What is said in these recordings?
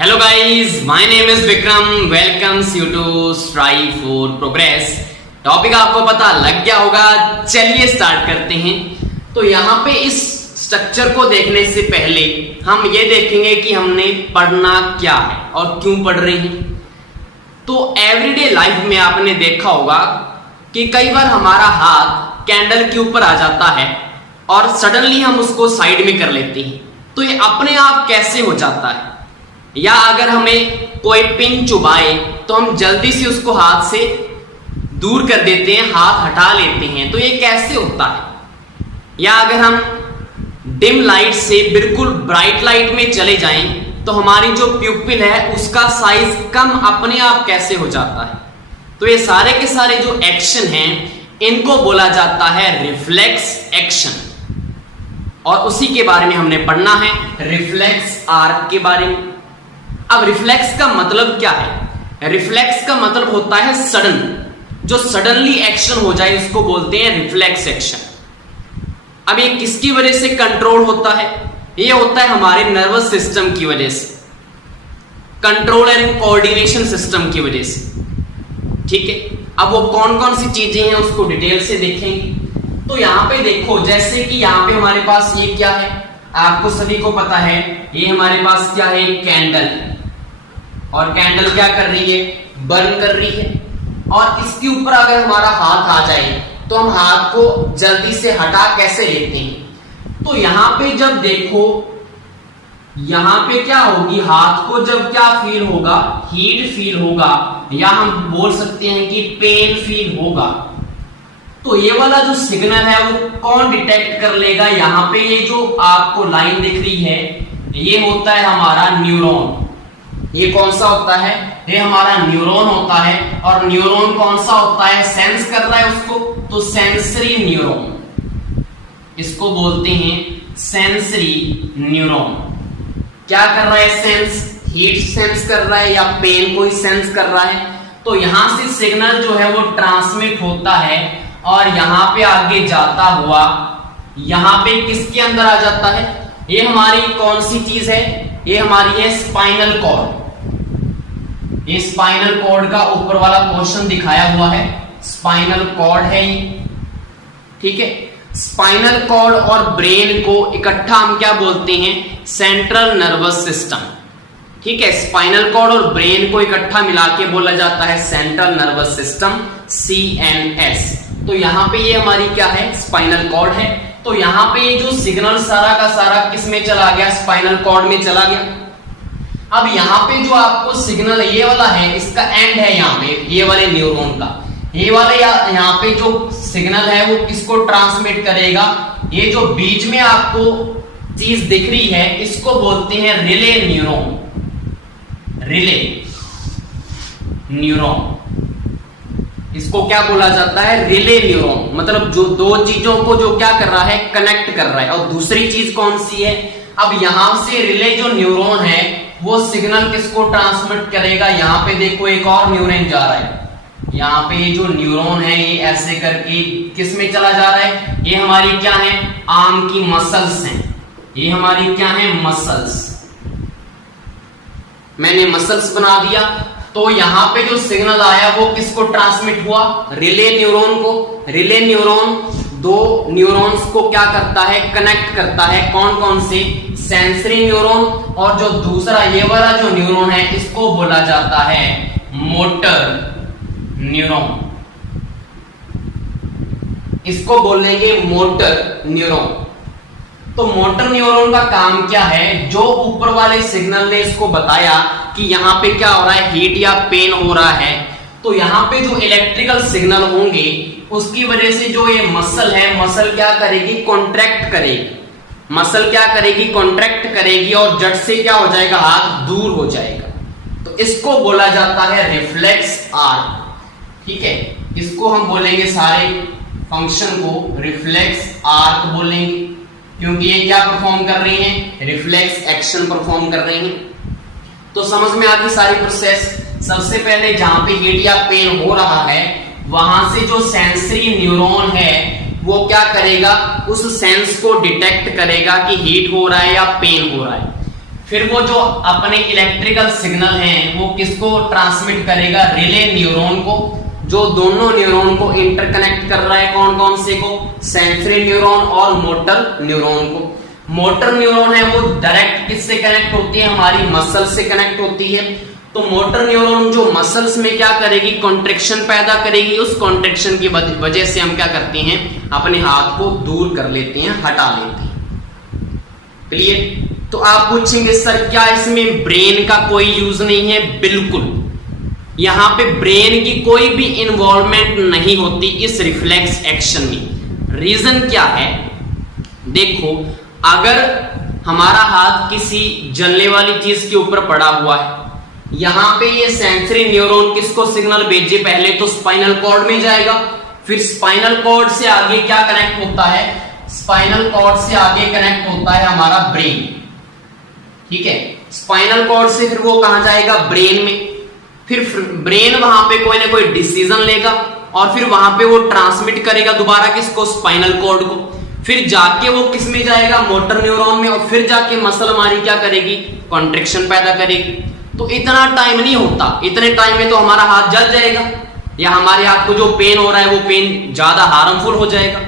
Hello guys, my name is Vikram. Welcomes you to Strive for Progress. Topic आपको पता लग गया होगा, चलिए स्टार्ट करते हैं। तो यहाँ पे इस स्ट्रक्चर को देखने से पहले हम ये देखेंगे कि हमने पढ़ना क्या है और क्यों पढ़ रहे हैं। तो एवरीडे लाइफ में आपने देखा होगा कि कई बार हमारा हाथ कैंडल के ऊपर आ जाता है और सडनली हम उसको साइड में कर लेते हैं। तो ये अपने आप कैसे हो जाता है? या अगर हमें कोई पिन चुभाए तो हम जल्दी से उसको हाथ से दूर कर देते हैं, हाथ हटा लेते हैं। तो ये कैसे होता है? या अगर हम डिम लाइट से बिल्कुल ब्राइट लाइट में चले जाएं तो हमारी जो प्यूपिल है उसका साइज कम अपने आप कैसे हो जाता है? तो ये सारे के सारे जो एक्शन हैं इनको बोला जाता है रिफ्लेक्स एक्शन, और उसी के बारे में हमने पढ़ना है, रिफ्लेक्स आर्क के बारे में। अब रिफ्लेक्स का मतलब क्या है? रिफ्लेक्स का मतलब होता है सडन, जो सडनली एक्शन हो जाए उसको बोलते हैं रिफ्लेक्स एक्शन। अब ये किसकी वजह से कंट्रोल होता है? ये होता है हमारे नर्वस सिस्टम की वजह से, कंट्रोल एंड कोऑर्डिनेशन सिस्टम की वजह से। ठीक है, अब वो कौन कौन सी चीजें हैं उसको डिटेल से देखेंगे। तो यहां पे देखो, जैसे कि यहां पे हमारे पास ये क्या है, आपको सभी को पता है, ये हमारे पास क्या है, कैंडल। और कैंडल क्या कर रही है? बर्न कर रही है। और इसके ऊपर अगर हमारा हाथ आ जाए तो हम हाथ को जल्दी से हटा कैसे लेते हैं? तो यहां पे जब देखो, यहां पे क्या होगी, हाथ को जब क्या फील होगा, हीट फील होगा, या हम बोल सकते हैं कि पेन फील होगा। तो ये वाला जो सिग्नल है वो कौन डिटेक्ट कर लेगा? यहां पे ये जो आपको लाइन दिख रही है ये होता है हमारा न्यूरॉन। ये कौन सा होता है? ये हमारा न्यूरॉन होता है। और न्यूरॉन कौन सा होता है? सेंस कर रहा है उसको, तो सेंसरी न्यूरॉन, इसको बोलते हैं सेंसरी न्यूरॉन। क्या कर रहा है? सेंस, हीट सेंस कर रहा है या पेन को ही सेंस कर रहा है। तो यहां से सिग्नल जो है वो ट्रांसमिट होता है और यहां पे आगे जाता हुआ यहां पे किसके अंदर आ जाता है? ये हमारी कौन सी चीज है? ये हमारी है स्पाइनल कॉर्ड। ये स्पाइनल कॉर्ड का ऊपर वाला पोर्शन दिखाया हुआ है, स्पाइनल कॉर्ड है ये। ठीक है, स्पाइनल कॉर्ड और ब्रेन को इकट्ठा हम क्या बोलते हैं? Central nervous system. ठीक है, स्पाइनल कॉर्ड और ब्रेन को इकट्ठा मिला के बोला जाता है सेंट्रल नर्वस सिस्टम, CNS। तो यहां पे ये हमारी क्या है? स्पाइनल कॉर्ड है। तो यहां पे ये जो सिग्नल सारा का सारा किस में चला गया? स्पाइनल कॉर्ड में चला गया। अब यहां पे जो आपको सिग्नल ये वाला है, इसका एंड है यहां पे, ये वाले न्यूरॉन का, ये वाले यहां पे जो सिग्नल है वो किसको ट्रांसमिट करेगा? ये जो बीच में आपको चीज दिख रही है इसको बोलते हैं रिले न्यूरॉन। रिले न्यूरॉन, इसको क्या बोला जाता है? Relay neuron. मतलब जो दो चीजों को जो क्या कर रहा है? कनेक्ट कर रहा है। और दूसरी चीज कौन सी है? अब यहां से रिले जो न्यूरॉन है वो सिग्नल किसको ट्रांसमिट करेगा? यहां पे देखो एक और न्यूरॉन जा रहा है, यहां पे ये जो न्यूरॉन है ये ऐसे करके किस में चला जा रहा है? ये हमारी क्या है? आर्म की मसल्स हैं। ये हमारी क्या है? मसल्स। मैंने मसल्स बना दिया। तो यहां पे जो सिग्नल आया वो किसको ट्रांसमिट हुआ? रिले न्यूरॉन को। रिले न्यूरॉन दो न्यूरॉन्स को क्या करता है? कनेक्ट करता है। कौन कौन से? Sensory neuron. और जो दूसरा ये वाला जो न्यूरॉन है इसको बोला जाता है मोटर न्यूरॉन। इसको बोलेंगे मोटर न्यूरॉन। तो मोटर न्यूरॉन का काम क्या है? जो ऊपर वाले सिग्नल ने इसको बताया कि यहां पे क्या हो रहा है, हीट या पेन हो रहा है, तो यहां पे जो इलेक्ट्रिकल सिग्नल होंगे उसकी वजह से जो ये मसल है, मसल क्या करेगी? कॉन्ट्रैक्ट करेगी। मसल क्या करेगी? कॉन्ट्रैक्ट करेगी और जट से क्या हो जाएगा? हाथ दूर हो जाएगा। तो इसको बोला जाता है रिफ्लेक्स आर्क। ठीक है, इसको हम बोलेंगे सारे फंक्शन को रिफ्लेक्स आर्क बोलेंगे, क्योंकि ये क्या परफॉर्म कर रही हैं? रिफ्लेक्स एक्शन परफॉर्म कर रही हैं। तो समझ में आ गई सारी प्रोसेस। सबसे पहले जहां पे हीट या पेन हो रहा है वहां से जो सेंसरी न्यूरॉन है वो क्या करेगा? उस सेंस को डिटेक्ट करेगा कि हीट हो रहा है या पेन हो रहा है। फिर वो जो अपने इलेक्ट्रिकल सिग्नल हैं वो किसको ट्रांसमिट करेगा, रिले न्यूरॉन को, जो दोनों न्यूरॉन को इंटरकनेक्ट कर रहा है, कौन कौन से को, सेंसरी न्यूरॉन और मोटर न्यूरॉन को। मोटर न्यूरॉन है वो डायरेक्ट किससे कनेक्ट होती है, हमारी मसल से कनेक्ट होती है। तो मोटर न्यूरॉन जो मसल्स में क्या करेगी, कॉन्ट्रैक्शन पैदा करेगी, उस कॉन्ट्रैक्शन की वजह से हम क्या करते हैं, अपने हाथ को दूर कर लेते हैं, हटा लेते हैं। क्लियर? तो आप पूछेंगे सर क्या इसमें ब्रेन का कोई यूज नहीं है? बिल्कुल, यहां पे ब्रेन की कोई भी इन्वॉल्वमेंट नहीं होती इस रिफ्लेक्स एक्शन में। रीजन क्या है, देखो अगर हमारा हाथ किसी जलने वाली चीज के ऊपर पड़ा हुआ है, यहां पे ये सेंसरी न्यूरॉन किसको सिग्नल भेजे, पहले तो स्पाइनल कॉर्ड में जाएगा, फिर स्पाइनल कॉर्ड से आगे क्या कनेक्ट होता है, स्पाइनल कॉर्ड से आगे कनेक्ट होता है हमारा ब्रेन। ठीक है, स्पाइनल कॉर्ड से फिर वो कहां जाएगा, ब्रेन में, फिर ब्रेन वहां पे कोई ना कोई डिसीजन लेगा और फिर वहां पे वो ट्रांसमिट करेगा दोबारा किसको, स्पाइनल कॉर्ड को, फिर जाके वो किस में जाएगा, मोटर न्यूरॉन में, और फिर जाके मसल हमारी क्या करेगी, कॉन्ट्रैक्शन पैदा करेगी। तो इतना टाइम नहीं होता, इतने टाइम में तो हमारा हाथ जल जाएगा या हमारे हाथ को जो पेन हो रहा है वो पेन ज्यादा हार्मफुल हो जाएगा।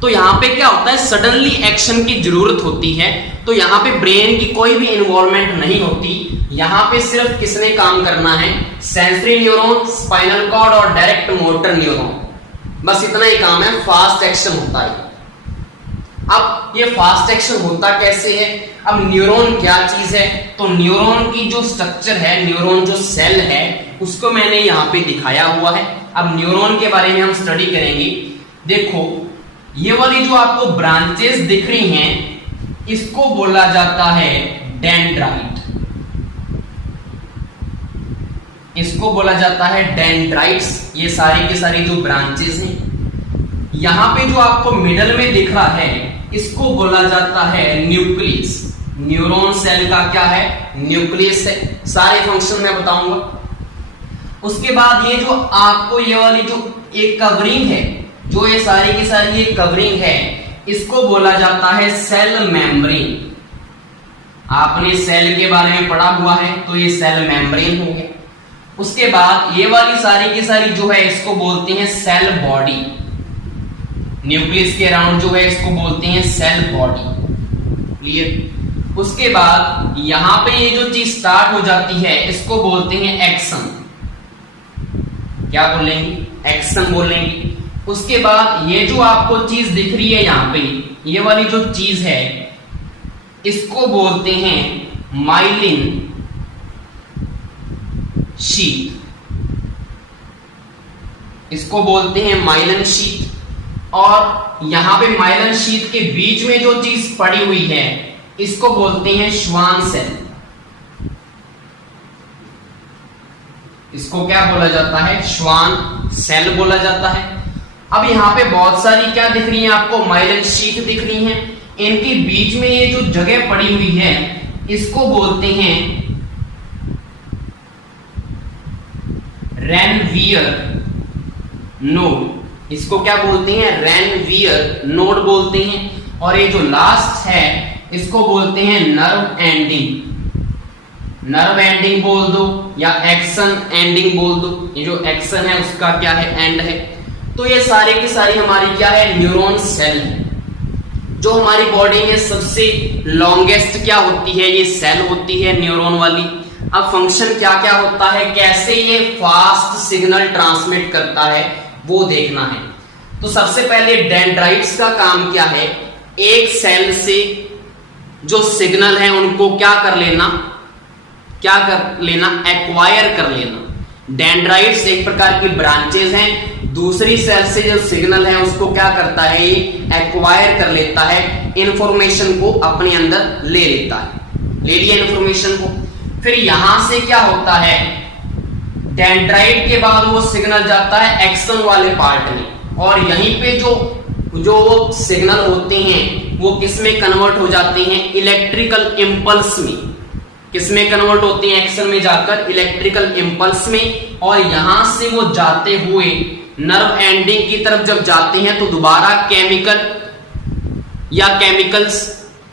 तो यहां पे क्या होता है, सडनली एक्शन की जरूरत होती है। तो यहां पे ब्रेन की कोई भी इन्वॉल्वमेंट नहीं होती, यहां पे सिर्फ किसने काम करना है, सेंसरी न्यूरॉन, स्पाइनल कॉर्ड और डायरेक्ट मोटर न्यूरॉन, बस इतना ही काम है, फास्ट एक्शन होता है। अब ये फास्ट एक्शन होता कैसे है, अब न्यूरॉन क्या चीज है, तो न्यूरॉन की जो स्ट्रक्चर है, न्यूरॉन जो सेल है उसको मैंने यहां पे दिखाया हुआ है। अब न्यूरॉन के बारे में हम स्टडी करेंगे। देखो ये वाली जो आपको ब्रांचेस दिख रही हैं इसको बोला जाता है डेंड्राइट, इसको बोला जाता है डेंड्राइट्स। ये सारी की सारी जो ब्रांचेस हैं, यहां पे जो आपको मिडल में दिख रहा है इसको बोला जाता है न्यूक्लियस। न्यूरॉन सेल का क्या है, न्यूक्लियस है। सारे फंक्शन मैं बताऊंगा। उसके बाद ये जो आपको ये वाली जो एक कवरिंग है, जो ये सारी की सारी ये कवरिंग है, इसको बोला जाता है सेल मेम्ब्रेन। आपने सेल के बारे में पढ़ा हुआ है तो ये सेल मेम्ब्रेन हो गया। उसके बाद ये वाली सारी की सारी जो है इसको बोलते हैं सेल बॉडी। न्यूक्लियस के अराउंड जो है इसको बोलते हैं सेल बॉडी। क्लियर? उसके बाद यहां पे ये जो चीज स्टार्ट हो जाती है इसको बोलते हैं एक्सन। क्या बोलेंगे, एक्सन बोलेंगे। उसके बाद ये जो आपको चीज दिख रही है यहां पे, ये वाली जो चीज है इसको बोलते हैं माइलिन शीथ, इसको बोलते हैं माइलिन शीथ। और यहां पे माइलिन शीथ के बीच में जो चीज पड़ी हुई है इसको बोलते हैं श्वान सेल। इसको क्या बोला जाता है, श्वान सेल बोला जाता है। अब यहां पे बहुत सारी क्या दिख रही है आपको, माइलिन शीथ दिख रही है। इनके बीच में ये जो जगह पड़ी हुई है इसको बोलते हैं रेनवियर नोड। इसको क्या बोलते हैं, रेनवियर नोड बोलते हैं। और ये जो लास्ट है इसको बोलते हैं नर्व एंडिंग। नर्व एंडिंग बोल दो या एक्शन एंडिंग बोल दो। ये जो एक्शन है उसका क्या है, एंड है। तो ये सारे की सारी हमारी क्या है, न्यूरॉन सेल है। जो हमारी बॉडी में सबसे लॉन्गेस्ट क्या होती है, ये सेल होती है न्यूरॉन वाली। अब फंक्शन क्या क्या होता है, कैसे ये फास्ट सिग्नल ट्रांसमिट करता है वो देखना है। तो सबसे पहले डेंड्राइट्स का काम क्या है, एक सेल से जो सिग्नल है उनको क्या कर लेना, एक्वायर कर लेना। डेंड्राइट्स एक प्रकार की ब्रांचेस हैं, दूसरी सेल से जो सिग्नल है उसको क्या करता है, ये एक्वायर कर लेता है, इंफॉर्मेशन को अपने अंदर ले लेता है। ले लिया इंफॉर्मेशन को, फिर यहां से क्या होता है, डेंड्राइट के बाद वो सिग्नल जाता है एक्सन वाले पार्ट में, और यहीं पे जो वो सिग्नल होते हैं वो किस में कन्वर्ट हो जाते हैं, इलेक्ट्रिकल इंपल्स में। किस में कन्वर्ट होते हैं, एक्शन में जाकर इलेक्ट्रिकल इंपल्स में। और यहां से वो जाते हुए नर्व एंडिंग की तरफ जब जाते हैं तो दोबारा केमिकल्स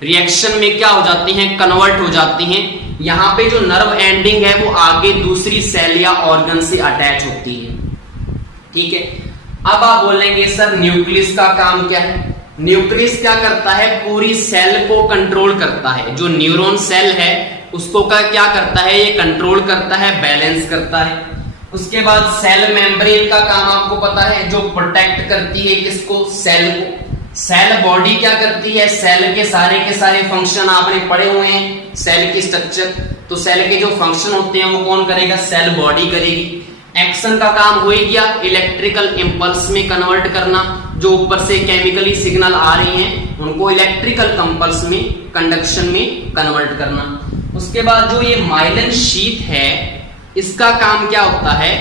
रिएक्शन में क्या हो जाते हैं, कन्वर्ट हो जाते हैं। यहाँ पे जो नर्व एंडिंग है वो आगे दूसरी सेल या ऑर्गन से अटैच होती है। ठीक है, अब आप बोलेंगे सर न्यूक्लियस का काम क्या है? न्यूक्लियस क्या करता है, पूरी सेल को कंट्रोल करता है। जो न्यूरॉन सेल है उसको क्या करता है, ये कंट्रोल करता है, बैलेंस करता है। उसके बाद सेल मेम्ब्रेन का काम आपको पता है, जो प्रोटेक्ट करती है किसको, सेल को। सेल बॉडी क्या करती है, सेल के सारे फंक्शन आपने पढ़े हुए हैं, सेल की स्ट्रक्चर। तो सेल के जो फंक्शन होते हैं वो कौन करेगा, सेल बॉडी करेगी। एक्शन का काम हो ही गया, इलेक्ट्रिकल इंपल्स में कन्वर्ट करना। जो ऊपर से केमिकली सिग्नल आ रही हैं उनको इलेक्ट्रिकल कंपल्स में, कंडक्शन में कन्वर्ट करना। उसके बाद जो ये माइलिन शीथ है इसका काम क्या होता है,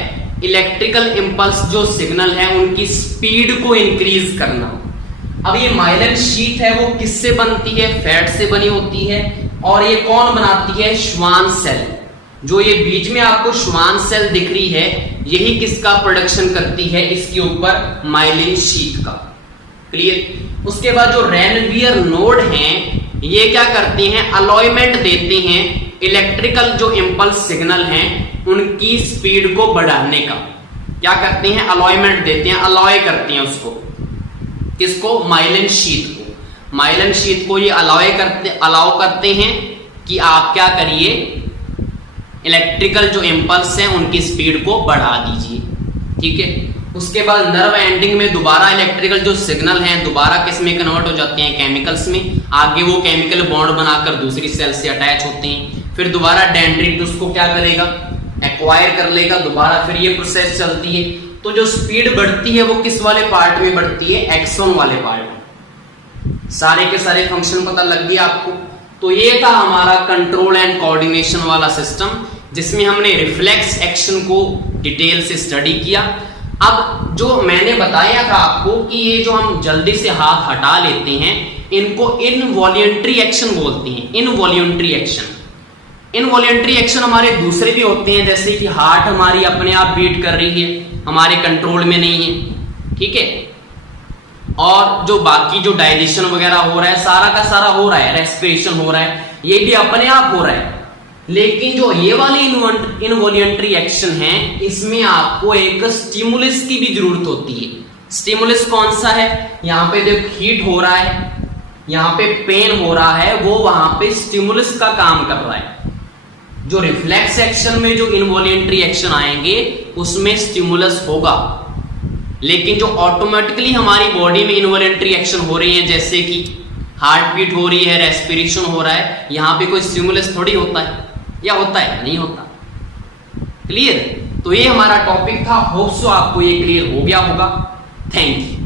इलेक्ट्रिकल इंपल्स जो सिग्नल है उनकी स्पीड को इंक्रीज करना। अब ये माइलिन शीथ है वो किससे बनती है, फैट से बनी होती है। और ये कौन बनाती है, श्वान सेल। जो ये बीच में आपको श्वान सेल दिख रही है यही किसका प्रोडक्शन करती है, इसके ऊपर माइलिन शीथ का। क्लियर। उसके बाद जो रेनवियर नोड हैं ये क्या करते हैं, अलॉयमेंट देते हैं इलेक्ट्रिकल जो इंपल्स सिग्नल हैं उनकी स्पीड को बढ़ाने का। क्या करते हैं, अलॉयमेंट देते हैं, अलॉय करते हैं उसको, किसको, माइलिन शीथ को। माइलिन शीथ को ये अलाउ करते हैं कि आप क्या करिए, इलेक्ट्रिकल जो इंपल्स हैं उनकी स्पीड को बढ़ा दीजिए। ठीक है। उसके बाद नर्व एंडिंग में दोबारा इलेक्ट्रिकल जो सिग्नल हैं दोबारा किस में कन्वर्ट हो जाते हैं, केमिकल्स में। आगे वो केमिकल बॉन्ड बनाकर दूसरी सेल से अटैच होते हैं। फिर दोबारा डेंड्रिट उसको क्या करेगा, एक्वायर कर लेगा दोबारा, फिर ये प्रोसेस चलती है। तो जो स्पीड बढ़ती है वो किस वाले पार्ट में बढ़ती है, एक्सॉन वाले पार्ट में। सारे के सारे फंक्शन पता लग गया आपको। तो ये था हमारा कंट्रोल एंड कोऑर्डिनेशन वाला सिस्टम जिसमें हमने रिफ्लेक्स एक्शन को डिटेल से स्टडी किया। अब जो मैंने बताया था आपको कि ये जो हम जल्दी से हाथ हटा लेते हैं इनको इनवॉल्यूंटरी एक्शन बोलते हैं। इनवॉल्यूंटरी एक्शन, इनवॉल्यूंटरी एक्शन हमारे दूसरे भी होते हैं, जैसे कि हार्ट हमारी अपने आप बीट कर रही है, हमारे कंट्रोल में नहीं है। ठीक है। और जो बाकी जो डाइजेशन वगैरह हो रहा है सारा का सारा हो रहा है, रेस्पिरेशन हो रहा है, ये भी अपने आप हो रहा है। लेकिन जो ये वाली इनवॉल्यूंटरी एक्शन है इसमें आपको एक स्टिमुलस की भी जरूरत होती है। स्टिमुलस कौन सा है, यहाँ पे जब हीट हो रहा है, यहाँ पे पेन हो रहा है, वो वहां पे स्टिमुलस का काम कर रहा है। जो रिफ्लेक्स एक्शन में जो इनवॉल्यूंटरी एक्शन आएंगे उसमें स्टिमुलस होगा, लेकिन जो ऑटोमेटिकली हमारी बॉडी में इनवॉल्यूंटरी एक्शन हो रही है जैसे कि हार्ट बीट हो रही है, रेस्पिरेशन हो रहा है, यहाँ पे कोई स्टिमुलस थोड़ी होता है, या होता है, नहीं होता। क्लियर। तो ये हमारा टॉपिक था, होप सो आपको ये क्लियर हो गया होगा। Thank you.